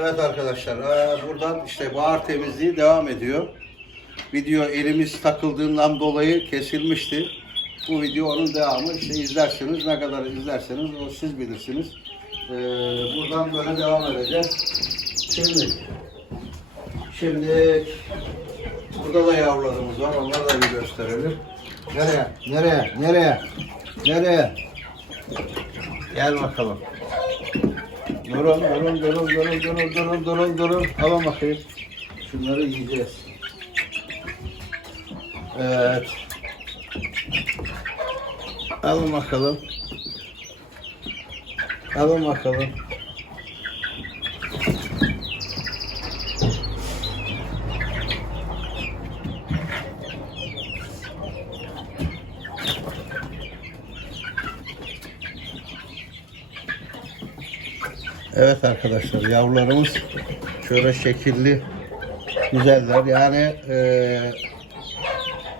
Evet arkadaşlar, eee, buradan işte bahar temizliği devam ediyor. Video elimiz takıldığından dolayı kesilmişti. Bu video onun devamı. İşte izlersiniz, ne kadar izlerseniz o siz bilirsiniz. Eee, buradan böyle devam edeceğiz. Şimdi, şimdi burada da yavrularımız var. Onları da bir gösterelim. Nereye? Nereye? Nereye? Nereye? Gel bakalım. Durun, durun, durun, durun, durun, durun, durun, durun. Alın bakayım. Şunları yiyeceğiz. Evet. Alın bakalım. Alın bakalım. Evet arkadaşlar yavrularımız şöyle şekilli güzeller. Yani eee,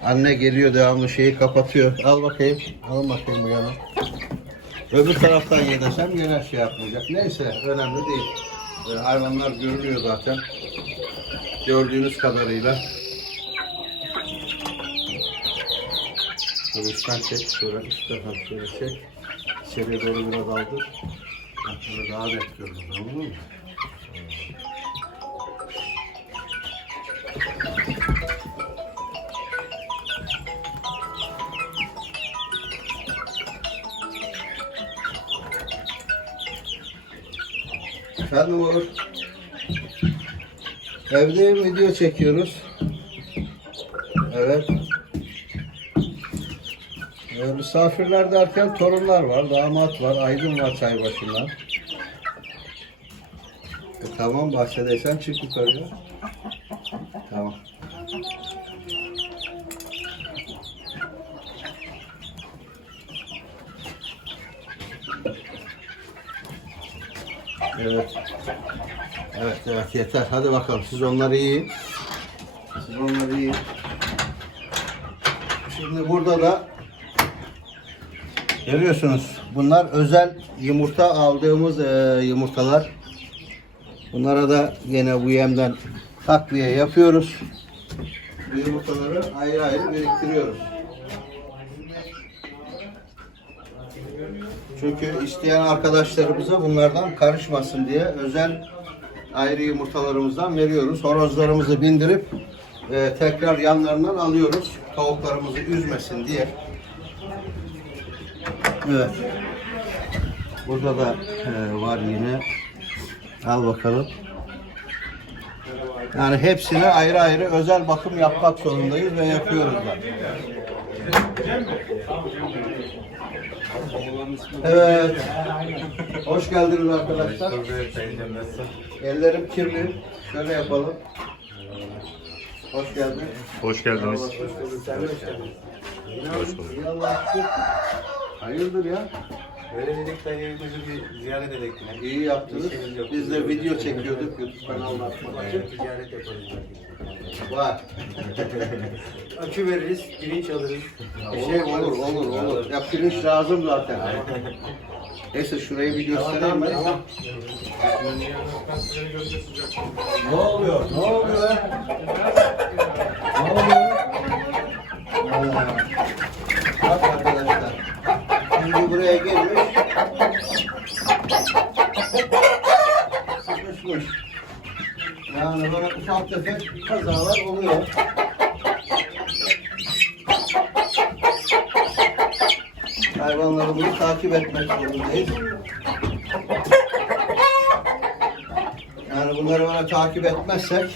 anne geliyor devamlı şeyi kapatıyor. Al bakayım. Al bakayım bu yana. Öbür taraftan yedesem gene şey yapmayacak. Neyse önemli değil. Eee, hayvanlar görülüyor zaten. Gördüğünüz kadarıyla. Şöyle üstten çek. Şöyle üstten şöyle çek. İçeriye doğru biraz aldır. Böyle daha görünür. Anladın mı? Efendim Uğur. Evde video çekiyoruz. Evet. Ee, misafirler derken torunlar var, damat var, Aydın var çay başında. E, tamam bahçedeysen çık yukarıya. Tamam. Evet. Evet, evet yeter. Hadi bakalım siz onları yiyin. Siz onları yiyin. Şimdi burada da görüyorsunuz bunlar özel yumurta aldığımız e, yumurtalar. Bunlara da yine bu yemden takviye yapıyoruz. Bu yumurtaları ayrı ayrı biriktiriyoruz. Çünkü isteyen arkadaşlarımıza bunlardan karışmasın diye özel ayrı yumurtalarımızdan veriyoruz. Horozlarımızı bindirip e, tekrar yanlarından alıyoruz. Tavuklarımızı üzmesin diye. Evet. Burada da e, var yine. Al bakalım. Yani hepsine ayrı ayrı özel bakım yapmak zorundayız ve yapıyoruz da. Evet. Hoş geldiniz arkadaşlar. Ellerim kirli. Şöyle yapalım. Hoş geldin. Hoş geldiniz. Hoş de hoş geldin. Hoş bulduk. Hayırdır ya? Öyle dedik dayımızı bir ziyaret edelim. İyi yaptınız. Biz de video çekiyorduk YouTube kanalına atmak için. Ticaret yaparız. Var. Akü veririz, pirinç alırız. Bir şey olur, olur, olur. Ya pirinç lazım zaten. Neyse şurayı bir göstereyim ben. Ne oluyor? Ne oluyor? Ne oluyor? Ha. Bak arkadaşlar. Şimdi buraya gelmiş. Sıkışmış. Yani böyle ufak tefek kazalar oluyor. Hayvanlarımızı takip etmek zorundayız. Yani bunları böyle takip etmezsek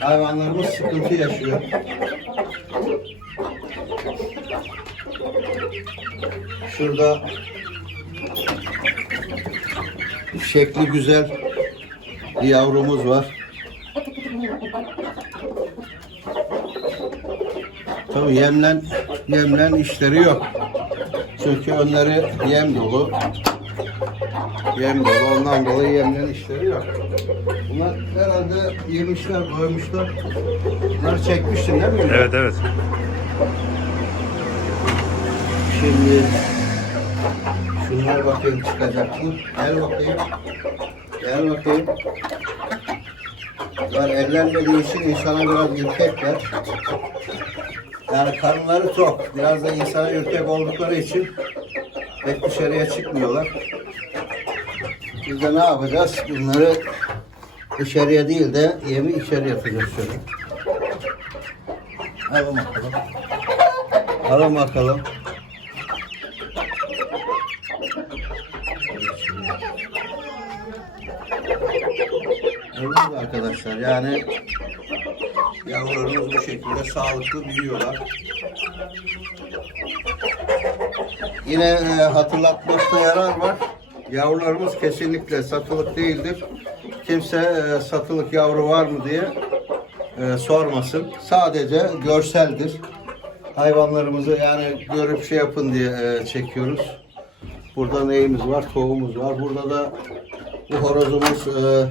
hayvanlarımız sıkıntı yaşıyor. Şurada şekli güzel bir yavrumuz var. Tabii yemlen, yemlen işleri yok. Çünkü önleri yem dolu. Yem dolu. Ondan dolayı yemlen işleri yok. Bunlar herhalde yemişler, doymuşlar. Bunları çekmiştin değil mi? Evet evet. Şimdi şunlar bakayım çıkacak mı? Gel bakayım. Gel bakayım. Var ellenmediği için insana biraz ürkekler. Yani karınları tok. Biraz da insana ürkek oldukları için pek dışarıya çıkmıyorlar. Biz de ne yapacağız? Bunları dışarıya değil de yemi içeri yatacağız şöyle. Alın bakalım. Alın bakalım. Gördünüz arkadaşlar yani yavrularımız bu şekilde sağlıklı büyüyorlar. Yine e, hatırlatmakta yarar var. Yavrularımız kesinlikle satılık değildir. Kimse e, satılık yavru var mı diye e, sormasın. Sadece görseldir. Hayvanlarımızı yani görüp şey yapın diye e, çekiyoruz. Burada neyimiz var? Tohumumuz var. Burada da bu horozumuz e,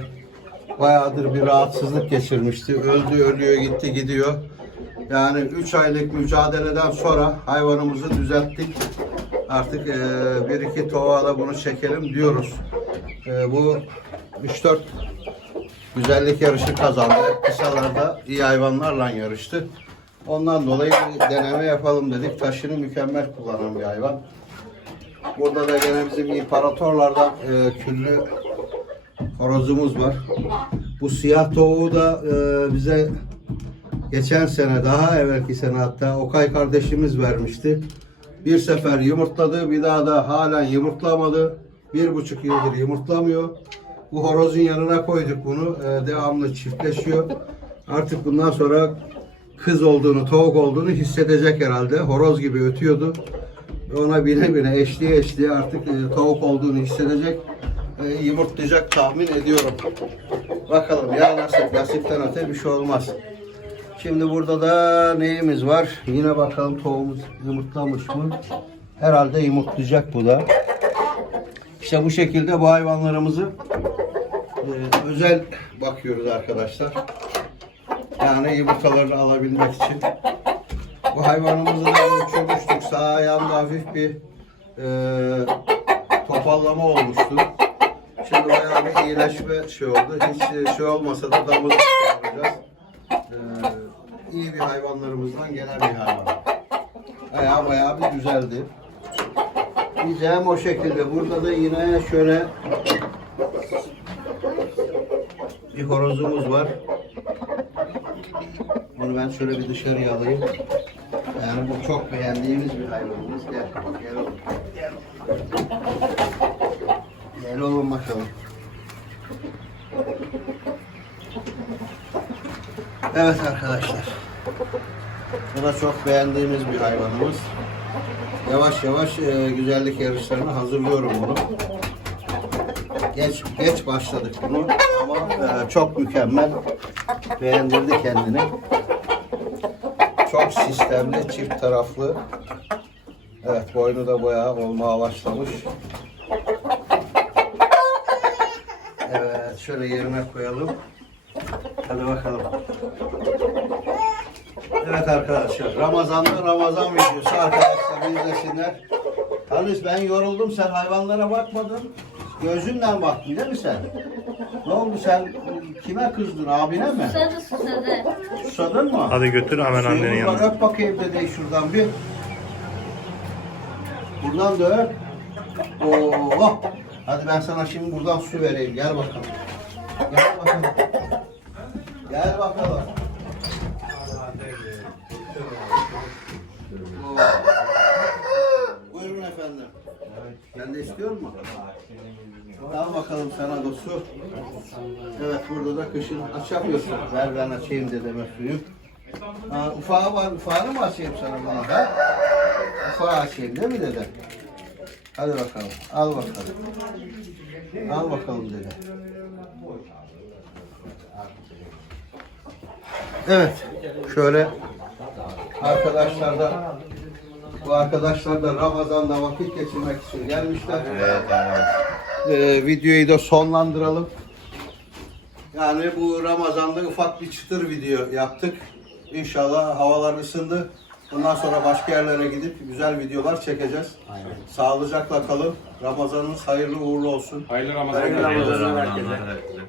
bayağıdır bir rahatsızlık geçirmişti. Öldü, ölüyor, gitti, gidiyor. Yani 3 aylık mücadeleden sonra hayvanımızı düzelttik. Artık e, bir iki toğa da bunu çekelim diyoruz. E, bu 3-4 güzellik yarışı kazandı. Hep kısalarda iyi hayvanlarla yarıştı. Ondan dolayı bir deneme yapalım dedik. Taşını mükemmel kullanan bir hayvan. Burada da gene bizim imparatorlardan e, küllü horozumuz var. Bu siyah tavuğu da e, bize geçen sene daha evvelki sene hatta Okay kardeşimiz vermişti. Bir sefer yumurtladı bir daha da halen yumurtlamadı. Bir buçuk yıldır yumurtlamıyor. Bu horozun yanına koyduk bunu. E, devamlı çiftleşiyor. Artık bundan sonra kız olduğunu, tavuk olduğunu hissedecek herhalde. Horoz gibi ötüyordu. Ona bine bine eşliğe eşliğe artık e, tavuk olduğunu hissedecek. Yumurtlayacak tahmin ediyorum. Bakalım ya nasip, nasipten öte bir şey olmaz. Şimdi burada da neyimiz var? Yine bakalım tavuğumuz yumurtlamış mı? Herhalde yumurtlayacak bu da. İşte bu şekilde bu hayvanlarımızı e, özel bakıyoruz arkadaşlar. Yani yumurtalarını alabilmek için. Bu hayvanımızı da uçurmuştuk. Sağ ayağında hafif bir e, topallama olmuştu. Şimdi bayağı bir iyileşme şey oldu. Hiç e, şey olmasa da damızlık yapacağız. E, iyi bir hayvanlarımızdan gelen bir hayvan. Bayağı bayağı bir güzeldi. Diyeceğim o şekilde. Burada da yine şöyle bir horozumuz var. Onu ben şöyle bir dışarıya alayım. Yani bu çok beğendiğimiz bir hayvanımız. Gel, gel. Gel. Gel oğlum bakalım. Evet arkadaşlar. Bu da çok beğendiğimiz bir hayvanımız. Yavaş yavaş e, güzellik yarışlarına hazırlıyorum bunu. Geç geç başladık bunu ama e, çok mükemmel. Beğendirdi kendini. Çok sistemli, çift taraflı. Evet, boynu da bayağı olmaya başlamış. Evet, şöyle yerine koyalım. Hadi bakalım. Evet arkadaşlar, Ramazan'da Ramazan videosu arkadaşlar izlesinler. Halis ben yoruldum, sen hayvanlara bakmadın. Gözünle baktın değil mi sen? Ne oldu sen kime kızdın, abine mi? Susadı susadı. Susadın mı? Hadi götür hemen annenin yanına. Öp bakayım dedeyi şuradan bir. Buradan da öp. Oo. Hadi ben sana şimdi buradan su vereyim. Gel bakalım. Gel bakalım. Gel bakalım. Buyurun efendim. Sen de istiyor musun? Al bakalım sana da su. Evet burada da kışın açamıyorsun. Ver ben açayım dedeme suyu. Ha, ufağı var. Ufağını mı açayım sana bunu ha? Ufağı açayım değil mi dede? Hadi bakalım. Al bakalım. Al bakalım dede. Evet. Şöyle arkadaşlar da bu arkadaşlar da Ramazan'da vakit geçirmek için gelmişler. Ee, videoyu da sonlandıralım. Yani bu Ramazan'da ufak bir çıtır video yaptık. İnşallah havalar ısındı. Bundan sonra başka yerlere gidip güzel videolar çekeceğiz. Aynen. Sağlıcakla kalın. Ramazanınız hayırlı uğurlu olsun. Hayırlı Ramazanlar. Hayırlı. Ramazanlar herkese.